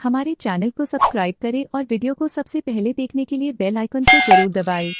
हमारे चैनल को सब्सक्राइब करें और वीडियो को सबसे पहले देखने के लिए बेल आइकन को जरूर दबाएं।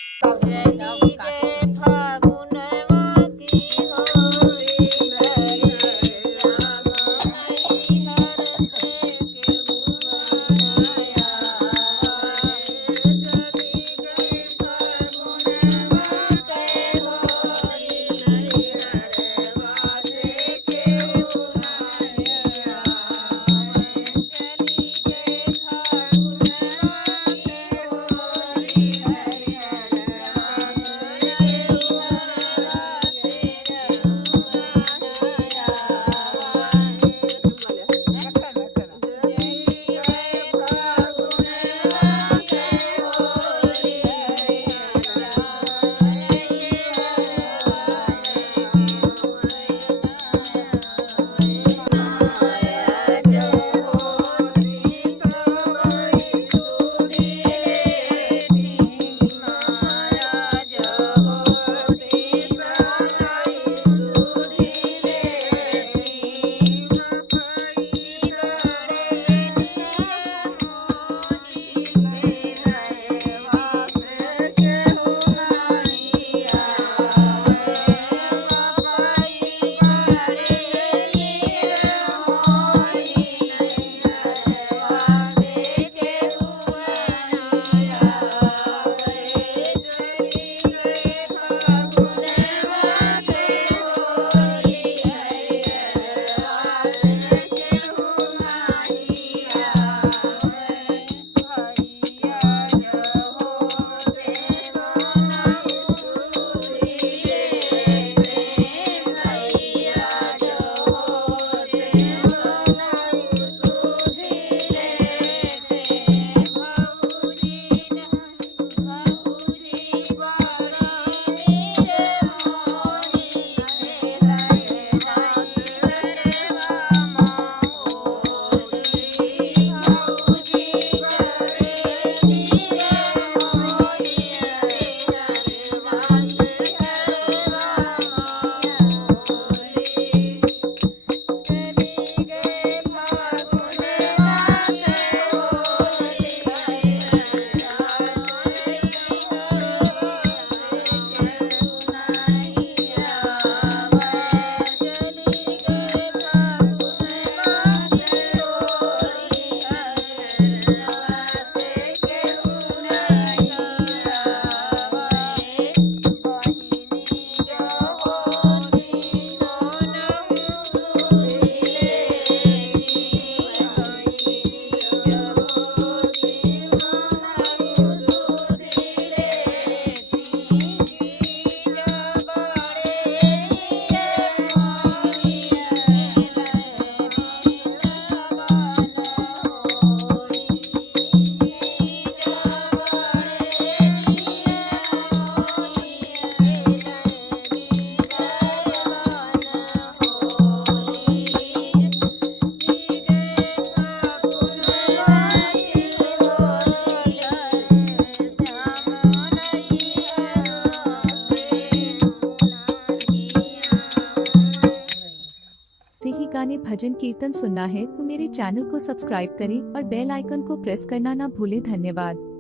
ऐसे ही गाने भजन कीर्तन सुनना है तो मेरे चैनल को सब्सक्राइब करें और बेल आइकन को प्रेस करना ना भूलें। धन्यवाद।